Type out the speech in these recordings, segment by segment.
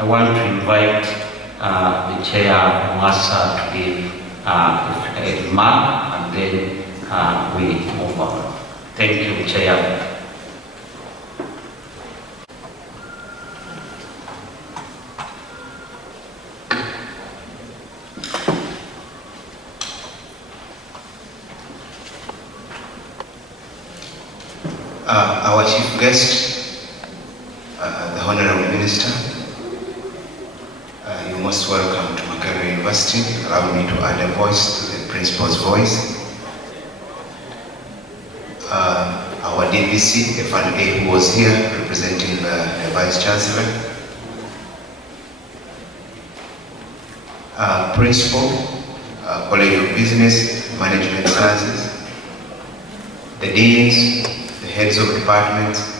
I want to invite the chair MUASA to give a remark, and then we move on. Thank you, Chair. Our chief guest, the Honorable Minister, you're most welcome to Makerere University. Allow me to add a voice to the principal's voice. Our DVC, F&A, who was here representing the Vice Chancellor, Principal, College of Business, Management Sciences, the Deans, the heads of departments,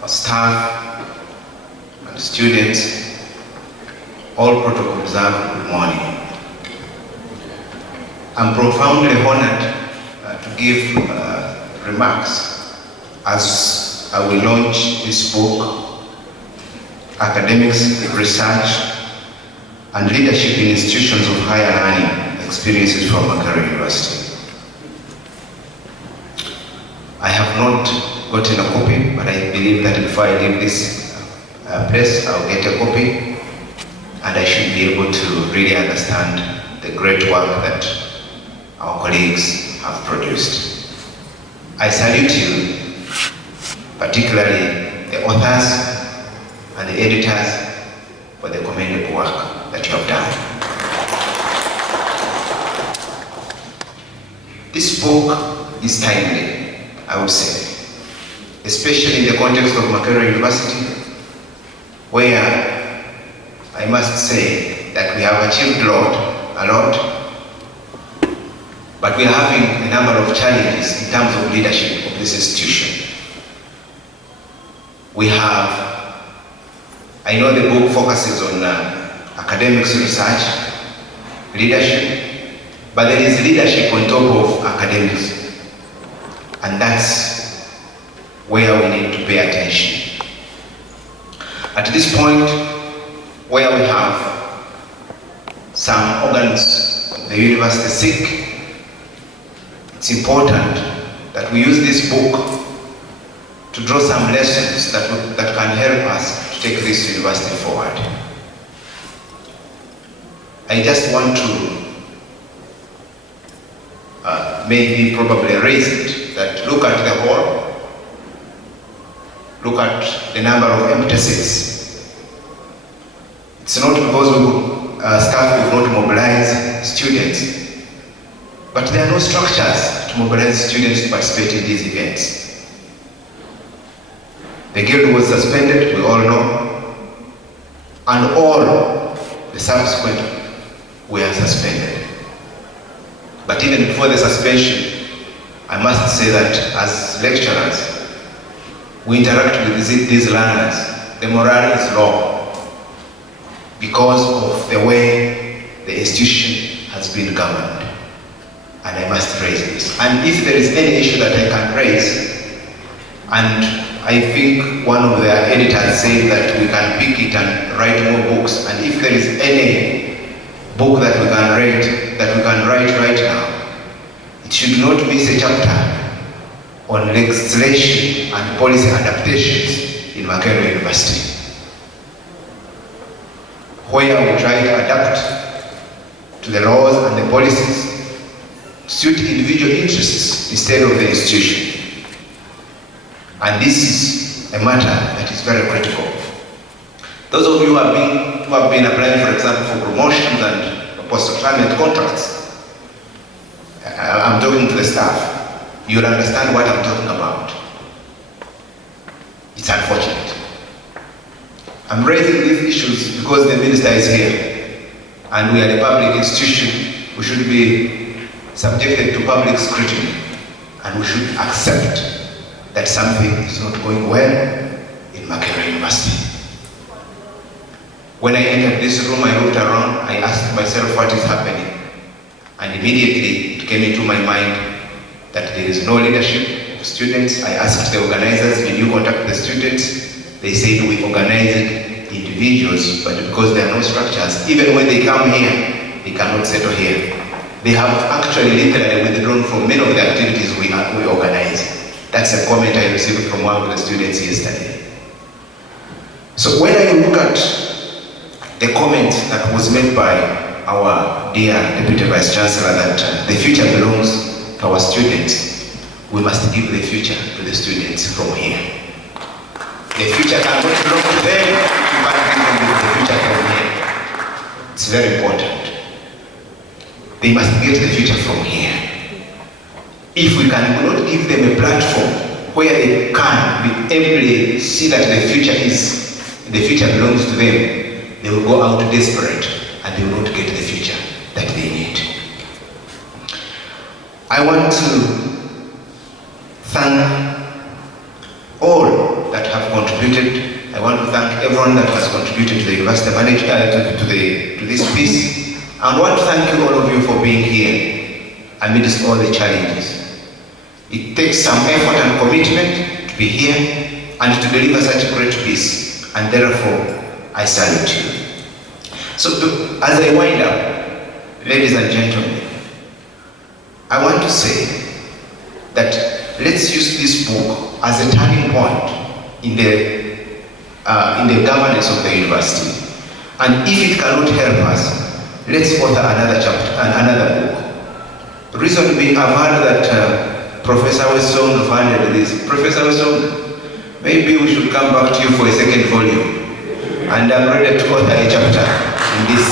our staff and students, all protocol observed, good morning. I'm profoundly honored to give remarks as I will launch this book, Academics, Research and Leadership in Institutions of Higher Learning, Experiences from Makerere University. I have not gotten a copy, but I believe that before I leave this place, I'll get a copy, and I should be able to really understand the great work that our colleagues have produced. I salute you, particularly the authors and the editors, for the commendable work that you have done. This book is timely, I would say, especially in the context of Makerere University, where I must say that we have achieved a lot, but we are having a number of challenges in terms of leadership of this institution. We have, I know the book focuses on academics, research, leadership, but there is leadership on top of academics, and that's where we need to pay attention. At this point, where we have some organs of the university sick, it's important that we use this book to draw some lessons that can help us to take this university forward. I just want to maybe probably raise it, that look at the hall, look at the number of empty seats. It's not because staff will not mobilize students, but there are no structures to mobilize students to participate in these events. The guild was suspended, we all know, and all the subsequent were suspended. But even before the suspension, I must say that as lecturers, we interact with these learners. The morale is low because of the way the institution has been governed. And I must raise this. And if there is any issue that I can raise, and I think one of their editors said that we can pick it and write more books, and if there is any book that we can write right now, it should not miss a chapter on legislation and policy adaptations in Makerere University, where we try to adapt to the laws and the policies to suit individual interests instead of the institution. And this is a matter that is very critical. Those of you who have been applying, for example, for promotions and post-employment contracts, I'm talking to the staff, you'll understand what I'm talking about. It's unfortunate. I'm raising these issues because the minister is here, and we are a public institution. We should be subjected to public scrutiny, and we should accept that something is not going well in Makerere University. When I entered this room, I looked around, I asked myself what is happening, and immediately it came into my mind that there is no leadership of students. I asked the organizers, did you contact the the students, they said we organized individuals, but because there are no structures, even when they come here, they cannot settle here. They have actually literally withdrawn from many of the activities we organize. That's a comment I received from one of the students yesterday. So when I look at the comment that was made by our dear Deputy Vice Chancellor that the future belongs to our students, we must give the future to the students from here. The future cannot belong to them, you can't give them the future from here. It's very important. They must get the future from here. If we cannot give them a platform where they can be able to see that the future belongs to them, they will go out desperate and they will not get the future that they need. I want to thank all that have contributed. I want to thank everyone that has contributed to the university management, to this piece. I want to thank all of you for being here amidst all the challenges. It takes some effort and commitment to be here and to deliver such a great piece, and therefore I salute you. So as I wind up, ladies and gentlemen, I want to say that let's use this book as a turning point in the governance of the university. And if it cannot help us, let's author another chapter and another book. The reason being, I've heard that Professor Wesong funded this. Professor Wesong, maybe we should come back to you for a second volume. And I'm ready to author a chapter in this.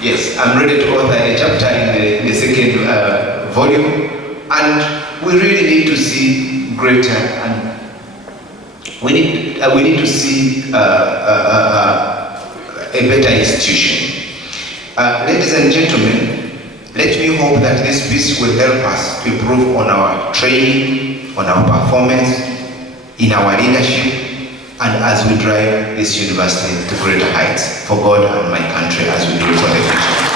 Yes, I'm ready to author a chapter in the second volume. And we really need to see greater, and we need to see a better institution. Ladies and gentlemen, let me hope that this piece will help us to improve on our training, on our performance, in our leadership, and as we drive this university to greater heights for God and my country as we do for the future.